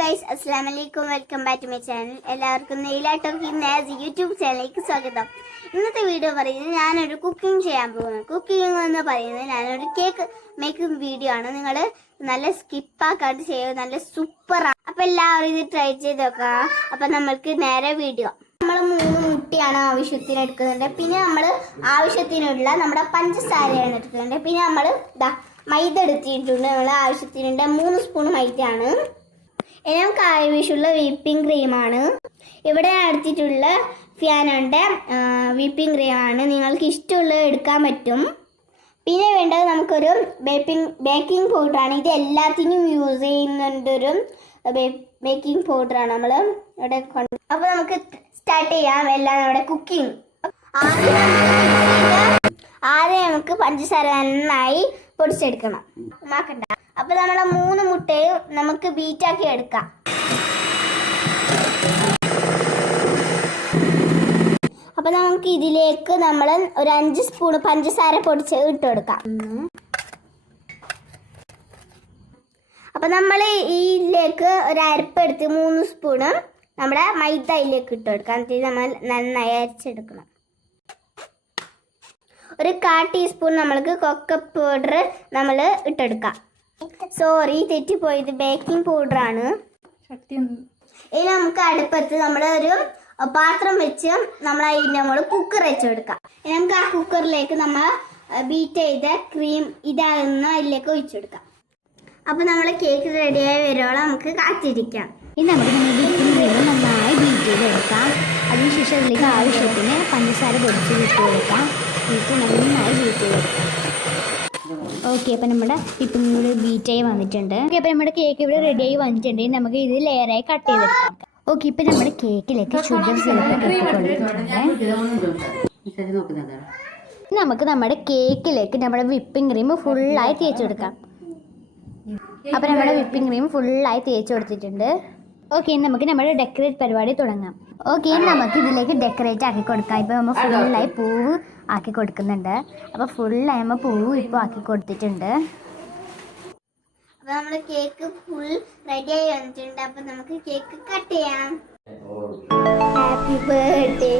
Guys, അസ്സലാമു അലൈക്കും. Welcome back to my channel. എല്ലാവർക്കും നെയിലാട്ടോക്കി യൂട്യൂബ് ചാനലിലേക്ക് സ്വാഗതം. ഇന്നത്തെ വീഡിയോ പറയുന്നത് ഞാനൊരു കുക്കിംഗ് ചെയ്യാൻ പോകുന്നു. കുക്കിംഗ് എന്ന് പറയുന്നത് ഞാനൊരു കേക്ക് മേക്കിംഗ് വീഡിയോ ആണ്. നിങ്ങൾ നല്ല സ്കിപ്പാക്കാണ്ട് ചെയ്യുക, നല്ല സൂപ്പറാണ്. അപ്പം എല്ലാവരും ഇത് ട്രൈ ചെയ്ത് നോക്കാം. അപ്പം നമ്മൾക്ക് നേരെ വീഡിയോ. നമ്മൾ 3 മുട്ടയാണ് ആവശ്യത്തിന് എടുക്കുന്നുണ്ട്. പിന്നെ നമ്മൾ ആവശ്യത്തിനുള്ള നമ്മുടെ പഞ്ചസാരയാണ് എടുക്കുന്നുണ്ട്. പിന്നെ നമ്മൾ മൈദ എടുത്തിട്ടുണ്ട്. നമ്മൾ ആവശ്യത്തിനുണ്ട് 3 സ്പൂൺ മൈദയാണ്. നമുക്ക് ആവശ്യമുള്ള വിപ്പിംഗ് ക്രീമാണ്. ഇവിടെ എടുത്തിട്ടുള്ള ഫിയാനോൻ്റെ വിപ്പിംഗ് ക്രീമാണ്. നിങ്ങൾക്ക് ഇഷ്ടമുള്ളത് എടുക്കാൻ പറ്റും. പിന്നെ വേണ്ടത് നമുക്കൊരു ബേക്കിംഗ് പൗഡറാണ്. ഇത് എല്ലാത്തിനും യൂസ് ചെയ്യുന്നൊരു ബേക്കിംഗ് പൗഡറാണ് നമ്മൾ ഇവിടെ അപ്പോൾ നമുക്ക് സ്റ്റാർട്ട് ചെയ്യാം എല്ലാം നമ്മുടെ കുക്കിംഗ്. ആദ്യം നമുക്ക് പഞ്ചസാര നന്നായി പൊടിച്ചെടുക്കണം. മാക്കണ്ട. അപ്പോൾ നമ്മളെ 3 മുട്ടയും നമുക്ക് ബീറ്റാക്കി എടുക്കാം. അപ്പോൾ നമുക്ക് ഇതിലേക്ക് നമ്മൾ ഒരു 5 സ്പൂൺ പഞ്ചസാര പൊടിച്ച് ഇട്ട് കൊടുക്കാം. അപ്പോൾ നമ്മൾ ഇതിലേക്ക് ഒരു അരപ്പെടുത്ത് 3 സ്പൂണ് നമ്മുടെ മൈദ ഇതിലേക്ക് ഇട്ട് കൊടുക്കാം. എന്നിട്ട് നമ്മൾ നന്നായി അരച്ചെടുക്കണം. ഒരു 1/4 ടീസ്പൂൺ നമ്മൾക്ക് കൊക്കോ പൗഡർ നമ്മൾ ഇട്ടെടുക്കാം. സോറി, തെറ്റിപ്പോയത് ബേക്കിംഗ് പൗഡറാണ്. ഇനി നമുക്ക് അടുപ്പത്ത് നമ്മളൊരു പാത്രം വെച്ച് നമ്മൾ കുക്കർ വെച്ചെടുക്കാം. ഇനി നമുക്ക് ആ കുക്കറിലേക്ക് നമ്മൾ ബീറ്റ് ചെയ്ത ക്രീം ഇതാകുന്ന അതിലേക്ക് ഒഴിച്ചെടുക്കാം. അപ്പോൾ നമ്മൾ കേക്ക് റെഡിയായി വരുവോളം നമുക്ക് കാത്തിരിക്കാം. ഇനി നമുക്ക് ബീറ്റിംഗ് ക്രീം നന്നായി ബീറ്റ് ചെയ്തെടുക്കാം. അതിനുശേഷം അതിലേക്ക് ആവശ്യത്തിന് പഞ്ചസാര പൊടിച്ച് വിട്ട് കൊടുക്കാം. എന്നിട്ട് നന്നായി ബീറ്റ് ചെയ്തെടുക്കാം. ഓക്കെ, അപ്പോൾ നമ്മുടെ വിപ്പിംഗ് ഇവിടെ ബീറ്റായി വന്നിട്ടുണ്ട്. ഓക്കെ, അപ്പോൾ നമ്മുടെ കേക്ക് ഇവിടെ റെഡിയായി വന്നിട്ടുണ്ടെങ്കിൽ നമുക്ക് ഇത് ലെയറായി കട്ട് ചെയ്തെടുക്കാം. ഓക്കെ, ഇപ്പം നമ്മുടെ കേക്കിലേക്ക് ഷുഗർ സിറപ്പ് ഇട്ടിട്ടുണ്ട്. നമുക്ക് നമ്മുടെ കേക്കിലേക്ക് നമ്മുടെ വിപ്പിംഗ് ക്രീം ഫുള്ളായി തേച്ച് കൊടുക്കാം. അപ്പോൾ നമ്മുടെ വിപ്പിംഗ് ക്രീം ഫുള്ളായി തേച്ച് കൊടുത്തിട്ടുണ്ട്. ഓക്കെ, നമുക്ക് നമ്മുടെ ഡെക്കറേറ്റ് പരിപാടി തുടങ്ങാം. ഓക്കെ, നമുക്ക് ഇതിലേക്ക് ഡെക്കറേറ്റ് ആക്കി കൊടുക്കാം. ഇപ്പോൾ നമ്മൾ ഫുള്ളായി പൂവ് ആക്കി കൊടുക്കുന്നുണ്ട്. അപ്പോൾ ഫുള്ളായി നമ്മൾ പൂവ് ഇപ്പോൾ ആക്കി കൊടുത്തിട്ടുണ്ട്. അപ്പോൾ നമ്മൾ കേക്ക് ഫുൾ റെഡിയായി വന്നിട്ടുണ്ട്. അപ്പോൾ നമുക്ക് കേക്ക് കട്ട് ചെയ്യാം. Happy birthday